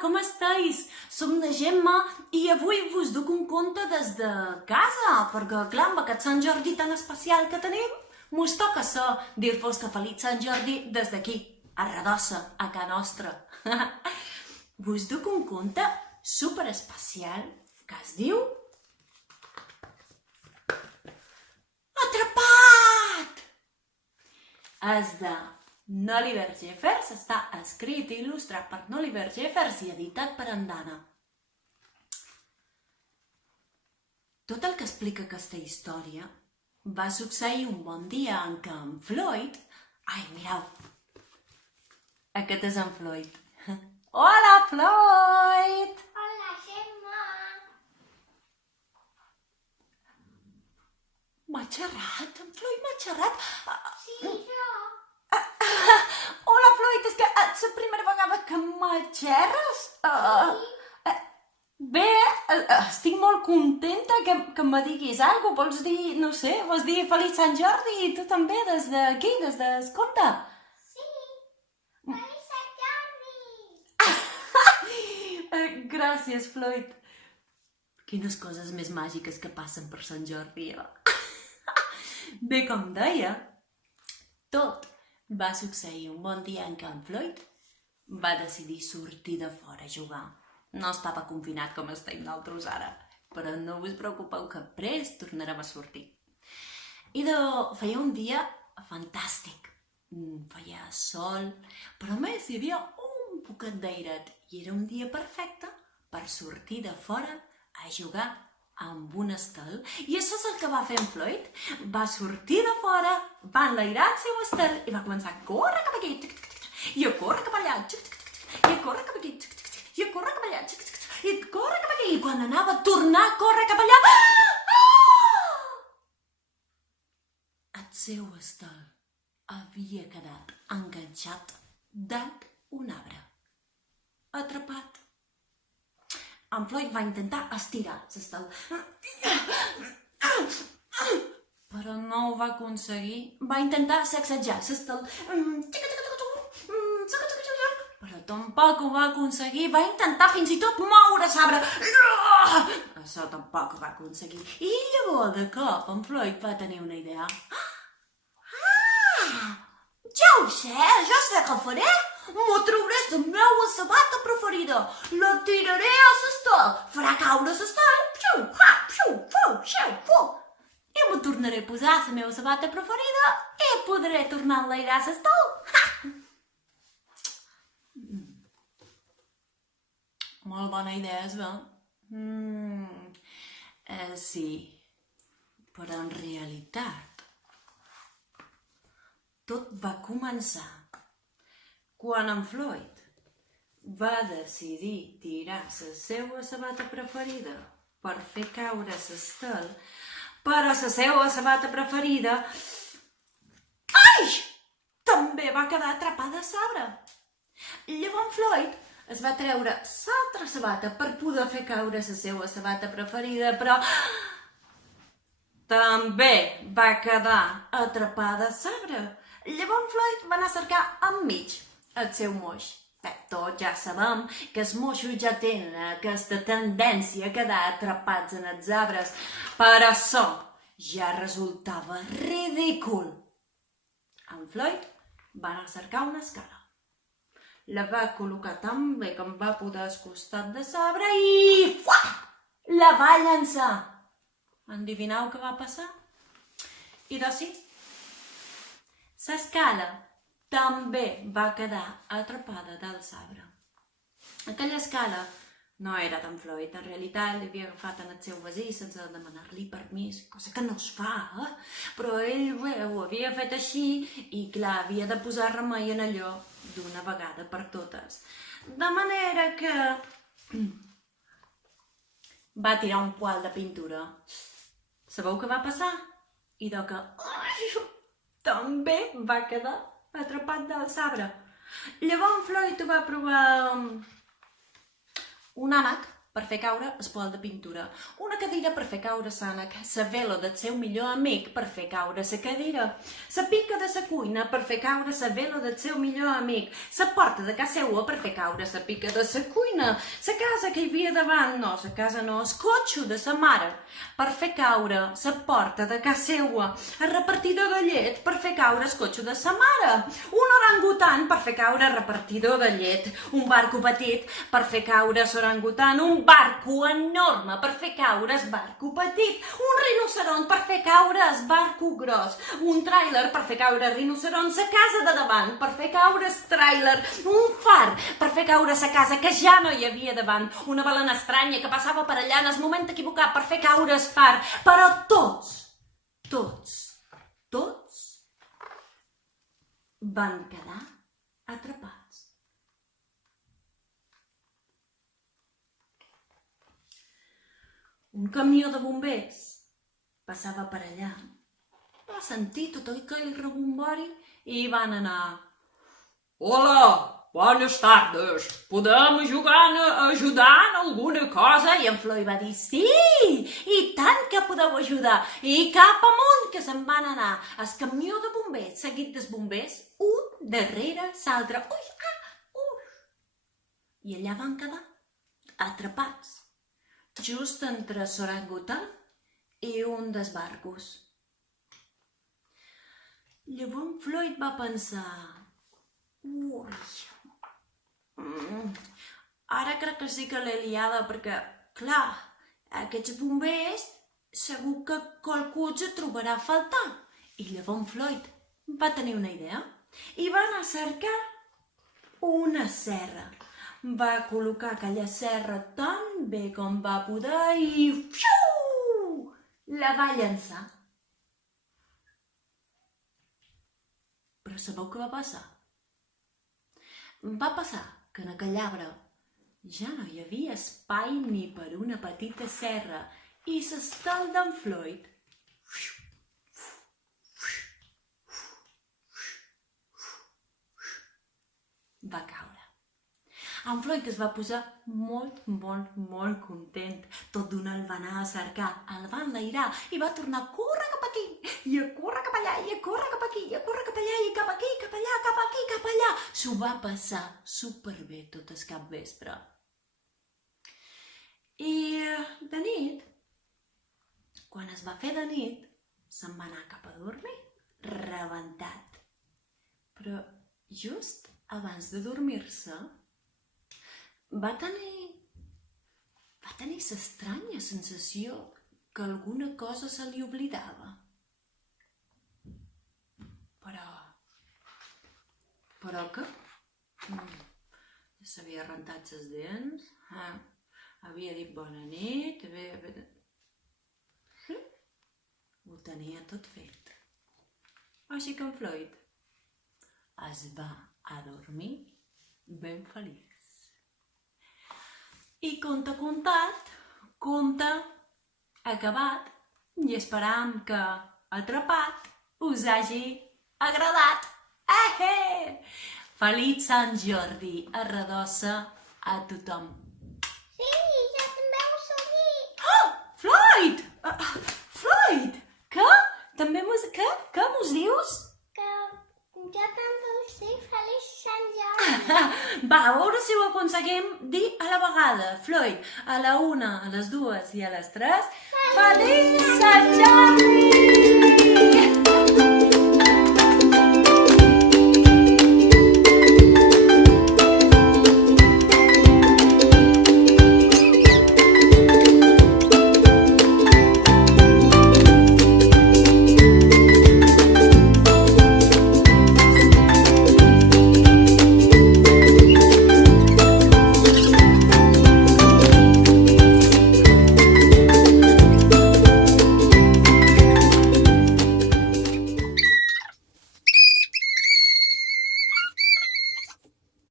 com estáis? Som la Gemma i avui vos duc un conte des de casa, perquè, clar, amb aquest Sant Jordi tan especial que tenim, mos toca dir-vos que feliç Sant Jordi des d'aquí, a Redossa, a casa nostra. Vos duc un conte super especial que es diu Atrapat! És de Oliver Jeffers, està escrit i il·lustrat per Oliver Jeffers i editat per Andana. Tot el que explica aquesta història va succeir un bon dia en què en Floyd... Ai, mireu! Aquest és en Floyd. Hola, Floyd! Hola, Gemma! M'ha xerrat? En Floyd m'ha xerrat? Sí, jo. Hola, Floyd, és que és la primera vegada que me xerres? Bé, estic molt contenta que me diguis alguna cosa. Vols dir, no sé, vols dir Feliç Sant Jordi i tu també des d'aquí, des d'Escolta? Sí, feliç Sant Jordi! Gràcies, Floyd. Quines coses més màgiques que passen per Sant Jordi. Bé, com deia, tot va succeir un bon dia en què en Floyd va decidir sortir de fora a jugar. No estava confinat com estem nosaltres ara, però no us preocupeu que prest tornarem a sortir. Feia un dia fantàstic. Feia sol, però a més hi havia un poquet d'airet i era un dia perfecte per sortir de fora a jugar amb un estel. I això és el que va fer en Floyd. Va sortir de fora, va enlairar el seu estel i va començar a córrer cap aquí, i a córrer cap allà, i a córrer cap aquí, i a córrer cap allà, i a córrer cap aquí. I quan anava a tornar a córrer cap allà... El seu estel havia quedat enganxat dalt un arbre. Atrapat. En Floyd va intentar estirar l'estel, però no ho va aconseguir. Va intentar sacsejar l'estel, però tampoc ho va aconseguir. Va intentar fins i tot moure l'arbre. Això tampoc ho va aconseguir. I llavors, de cop, en Floyd va tenir una idea. Ja ho sé, ja sé què faré. M'ho trauré la meva sabata preferida. La tiraré a l'estel. Farà caure l'estel. Piu, ha, piu, fu, xiu, fu. I m'ho tornaré a posar la meva sabata preferida i podré tornar a enlairar l'estel. Molt bona idea, és bé? Sí, però en realitat tot va començar quan en Floyd va decidir tirar la seva sabata preferida per fer caure l'estel, però la seva sabata preferida també va quedar atrapada a l'arbre. Llavors Floyd es va treure l'altra sabata per poder fer caure la seva sabata preferida, però també va quedar atrapada a l'arbre. Llavors Floyd va anar a cercar enmig el seu moix. Tots ja sabem que els moixos ja tenen aquesta tendència a quedar atrapats en els arbres, però això ja resultava ridícul. En Floyd va anar a cercar una escala. La va col·locar tan bé com va poder al costat de l'arbre i la va llançar. Endevineu què va passar? I doncs sí, l'escala també va quedar atrapada dalt l'arbre. Aquella escala no era d'en Floyd, en realitat l'havia agafat en el seu veí sense demanar-li permís, cosa que no es fa, però ell ho havia fet així i clar, havia de posar remei en allò d'una vegada per totes. De manera que va tirar un poal de pintura. Sabeu què va passar? I que també va quedar atrapat dalt l'arbre. Llavors Floyd va provar un ànec per fer caure el pol de pintura, una cadira per fer caure la vela del seu millor amic per fer caure la cadira, la pica de la cuina per fer caure la vela del seu millor amic, la porta de casa seua per fer caure la pica de la cuina, la casa que hi havia davant, no, la casa no, el cotxe de la mare per fer caure la porta de casa seua, el repartidor de llet per fer caure el cotxe de sa mare, un orangutan per fer caure el repartidor de llet, un barco petit per fer caure l'orangutan, un barco enorme per fer caure el barco petit, un rinoceront per fer caure el barco gros, un tràiler per fer caure el rinoceront, la casa de davant per fer caure el tràiler, un far per fer caure la casa que ja no hi havia davant, una balena estranya que passava per allà en el moment equivocat per fer caure el far, però tots van quedar atrapats. Un camió de bombers passava per allà. Va sentir tot aquell rebombori i van anar. Hola, buenas tardes. Podem ajudar en alguna cosa? I en Floyd va dir, sí, i tant que podeu ajudar. I cap amunt que se'n van anar. El camió de bombers, seguit dels bombers, un darrere l'altre. I allà van quedar atrapats, just entre l'orangutan i un dels barcos. Llavors Floyd va pensar, ara crec que sí que l'he liada perquè, clar, aquests bombers segur que qualcú els trobarà a faltar. I llavors Floyd va tenir una idea i va anar a cercar una serra. Va col·locar aquella serra tan bé com va poder i la va llançar. Però sabeu què va passar? Va passar que en aquell arbre ja no hi havia espai ni per una petita serra i l'estel d'en Floyd va caure. En Floyd es va posar molt content. Tot d'una el va anar a cercar, el va enlairar i va tornar a córrer cap aquí, i a córrer cap allà, i a córrer cap aquí, i a córrer cap allà, i cap aquí, cap allà, cap aquí, cap allà. S'ho va passar superbé tot el capvespre. I de nit, quan es va fer de nit, se'n va anar cap a dormir, rebentat. Però just abans de dormir-se, va tenir l'estranya sensació que alguna cosa se li oblidava. Però què? Ja s'havia rentat les dents, havia dit bona nit, ho tenia tot fet. Així que en Floyd es va adormir ben feliç. I conte contat, conte acabat, i esperam que Atrapat us hagi agradat. Feliç Sant Jordi a redossa a tothom. Sí, jo també ho sabia. Floyd! Floyd! Què? Què mos dius? Que jo també ho sé, feliç Sant Jordi. Va, a veure si ho aconseguim dir a la vegada. Floyd, a la 1, a les 2 i a les 3. Feliç Sant Jordi!